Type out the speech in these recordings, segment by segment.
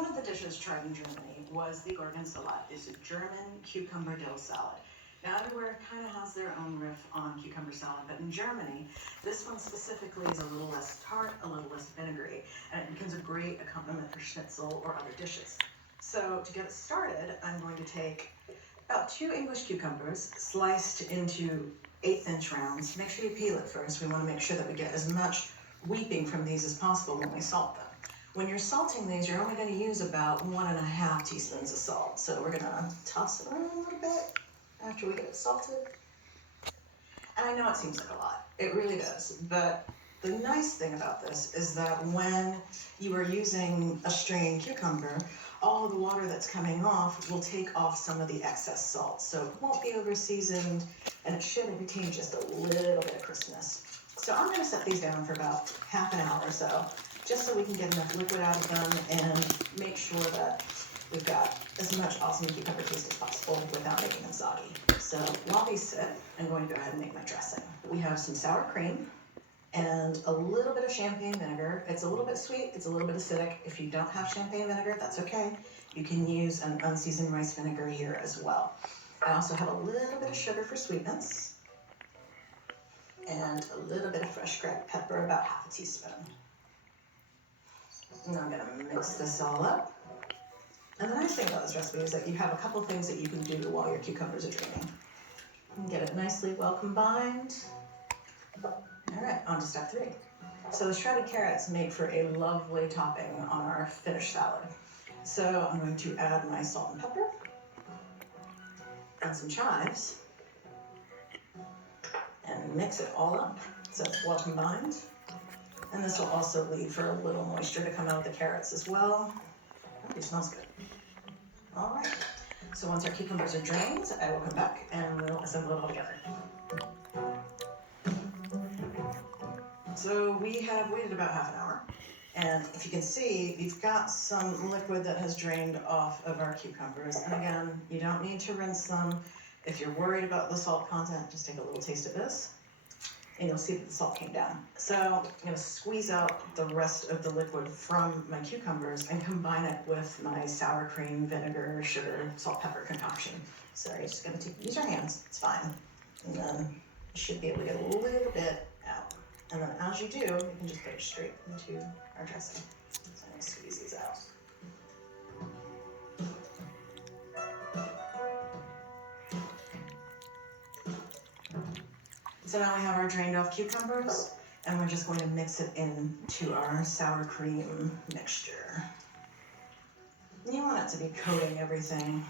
one of the dishes tried in Germany was the Gorgonsalat. It's a German cucumber dill salad. Now everywhere kind of has their own riff on cucumber salad, but in Germany, this one specifically is a little less tart, a little less vinegary, and it becomes a great accompaniment for schnitzel or other dishes. So to get it started, I'm going to take about 2 English cucumbers, sliced into 1/8-inch rounds. Make sure you peel it first. We want to make sure that we get as much weeping from these as possible when we salt them. When you're salting these, you're only going to use about 1½ teaspoons of salt. So we're going to toss it around a little bit after we get it salted. And I know it seems like a lot. It really does. But the nice thing about this is that when you are using a strained cucumber, all of the water that's coming off will take off some of the excess salt. So it won't be over seasoned, and it should retain just a little bit of crispness. So I'm going to set these down for about ½ an hour or so, just so we can get enough liquid out of them and make sure that we've got as much awesome cucumber taste as possible without making them soggy. So while these sit, I'm going to go ahead and make my dressing. We have some sour cream and a little bit of champagne vinegar. It's a little bit sweet, it's a little bit acidic. If you don't have champagne vinegar, that's okay. You can use an unseasoned rice vinegar here as well. I also have a little bit of sugar for sweetness and a little bit of fresh cracked pepper, about ½ teaspoon. Now I'm gonna mix this all up. And the nice thing about this recipe is that you have a couple things that you can do while your cucumbers are draining. You can get it nicely well combined. All right, on to step 3. So the shredded carrots make for a lovely topping on our finished salad. So I'm going to add my salt and pepper and some chives and mix it all up so it's well combined. And this will also lead for a little moisture to come out of the carrots as well. Oh, it smells good. All right, so once our cucumbers are drained, I will come back and we'll assemble it all together. So we have waited about ½ an hour, and if you can see, we've got some liquid that has drained off of our cucumbers. And again, you don't need to rinse them. If you're worried about the salt content, just take a little taste of this, and you'll see that the salt came down. So I'm going to squeeze out the rest of the liquid from my cucumbers and combine it with my sour cream, vinegar, sugar, salt, pepper concoction. So you're just going to use your hands, it's fine. And then you should be able to get a little bit out. And then as you do, you can just put it straight into our dressing. So I'm going to squeeze these out. So now we have our drained off cucumbers, and we're just going to mix it into our sour cream mixture. You want it to be coating everything.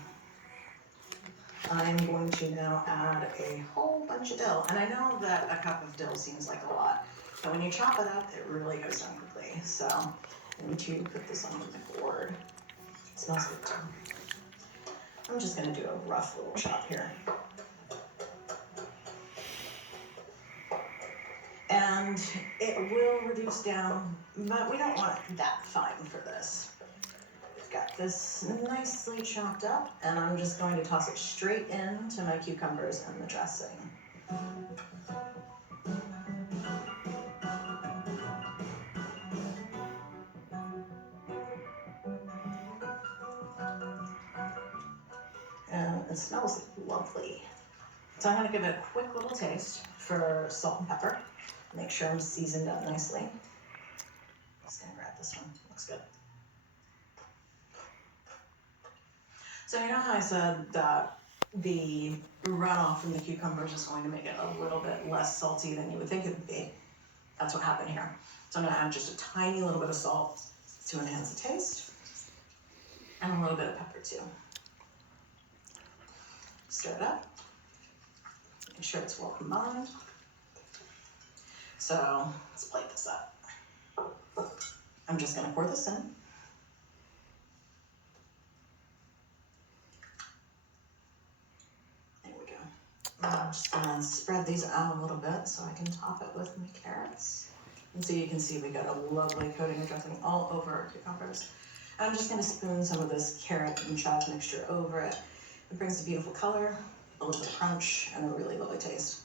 I'm going to now add a whole bunch of dill. And I know that a cup of dill seems like a lot, but when you chop it up, it really goes down quickly. So I need to put this on the board. It smells good too. I'm just going to do a rough little chop here. And it will reduce down, but we don't want it that fine for this. We've got this nicely chopped up, and I'm just going to toss it straight into my cucumbers and the dressing. And it smells lovely. So I'm going to give it a quick little taste for salt and pepper. Make sure I'm seasoned up nicely. Just going to grab this one. Looks good. So you know how I said that the runoff from the cucumbers is going to make it a little bit less salty than you would think it would be? That's what happened here. So I'm going to add just a tiny little bit of salt to enhance the taste, and a little bit of pepper too. Stir it up. Make sure it's well combined. So let's plate this up. I'm just going to pour this in. There we go. I'm just going to spread these out a little bit so I can top it with my carrots. And so you can see we got a lovely coating of dressing all over our cucumbers. I'm just going to spoon some of this carrot and chive mixture over it. It brings a beautiful color, a little bit of crunch, and a really lovely taste.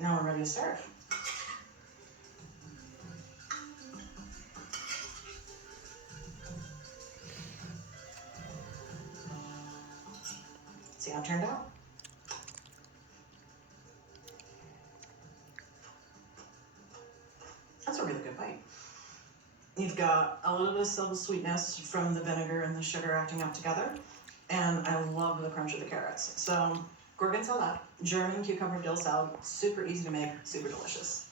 Now we're ready to serve. See how it turned out? That's a really good bite. You've got a little bit of subtle sweetness from the vinegar and the sugar acting up together, and I love the crunch of the carrots. So, Gorgonzola, German cucumber dill salad, super easy to make, super delicious.